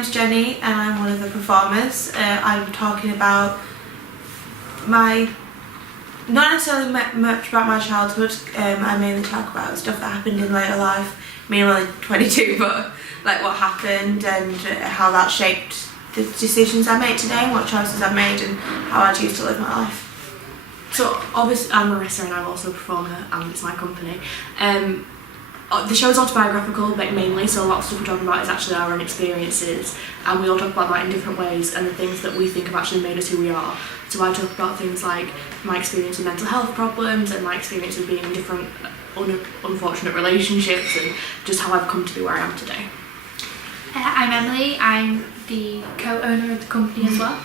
name's Jenny and I'm one of the performers. I'm talking about not necessarily much about my childhood. I mainly talk about stuff that happened in later life. I mean, I'm only 22, but like what happened and how that shaped the decisions I made today, and what choices I've made, and how I choose to live my life. So obviously I'm Marissa and I'm also a performer and it's my company. The show's autobiographical mainly, so a lot of stuff we're talking about is actually our own experiences, and we all talk about that in different ways, and the things that we think have actually made us who we are. So I talk about things like my experience with mental health problems and my experience with being in different unfortunate relationships and just how I've come to be where I am today. I'm Emily, I'm the co-owner of the company as well.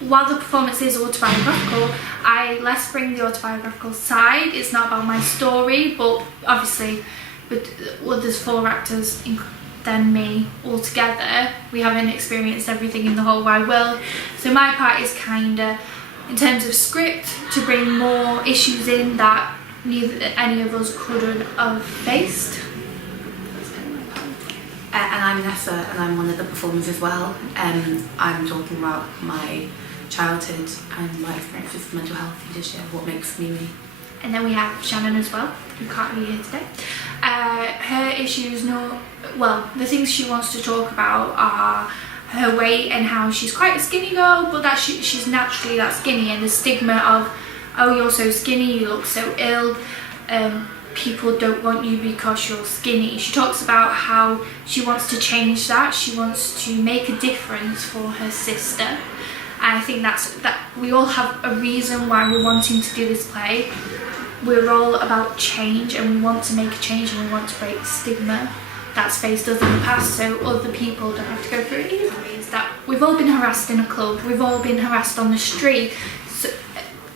While the performance is autobiographical, I less bring the autobiographical side. It's not about my story, but obviously there's 4 actors than me all together. We haven't experienced everything in the whole wide world. So my part is kinda, in terms of script, to bring more issues in that any of us couldn't have faced. And I'm Nessa and I'm one of the performers as well. I'm talking about my childhood and my experience with mental health and just what makes me me. And then we have Shannon as well, who can't be here today. Her issues, the things she wants to talk about are her weight and how she's quite a skinny girl, but that she's naturally that skinny, and the stigma of, oh, you're so skinny, you look so ill, people don't want you because you're skinny. She talks about how she wants to change that. She wants to make a difference for her sister. And I think that we all have a reason why we're wanting to do this play. We're all about change, and we want to make a change, and we want to break the stigma that's faced us in the past, so other people don't have to go through it either. Is that we've all been harassed in a club, we've all been harassed on the street. So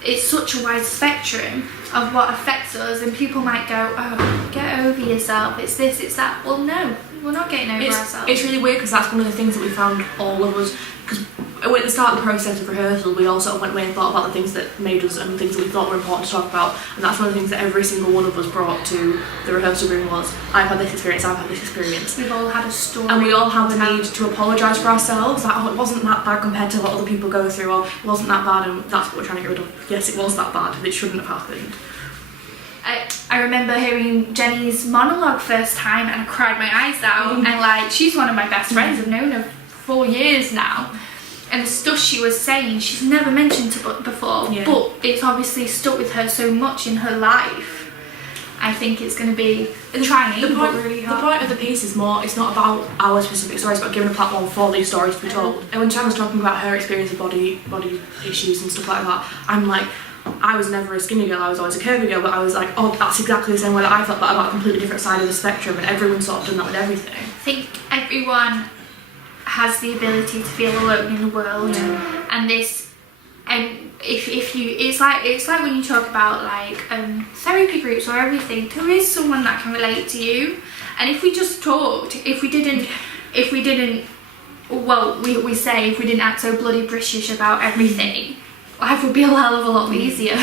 it's such a wide spectrum of what affects us, and people might go, oh, get over yourself, it's this, it's that. Well, no, we're not getting over ourselves. It's really weird because that's one of the things that we found, all of us, because at the start of the process of rehearsal we all sort of went away and thought about the things that made us and things that we thought were important to talk about, and that's one of the things that every single one of us brought to the rehearsal room was, I've had this experience, I've had this experience. We've all had a story. And we all have the need to apologise for ourselves, that it wasn't that bad compared to what other people go through, or it wasn't that bad and that's what we're trying to get rid of. Yes, it was that bad, but it shouldn't have happened. I remember hearing Jenny's monologue first time and I cried my eyes out, and like, she's one of my best friends, I've known her for 4 years now, and the stuff she was saying she's never mentioned before, but it's obviously stuck with her so much in her life. I think it's going to be trying, but really hard. The point of the piece is more, it's not about our specific stories, but giving a platform for these stories to be told. And when Shannon's talking about her experience of body issues and stuff like that, I'm like, I was never a skinny girl, I was always a curvy girl, but I was like, oh, that's exactly the same way that I felt, but about a completely different side of the spectrum, and everyone's sort of done that with everything. I think everyone has the ability to feel alone in the world, and this, and if you, it's like when you talk about like therapy groups or everything, there is someone that can relate to you, and if we just talked, if we didn't we say if we didn't act so bloody British about everything, life would be a hell of a lot easier.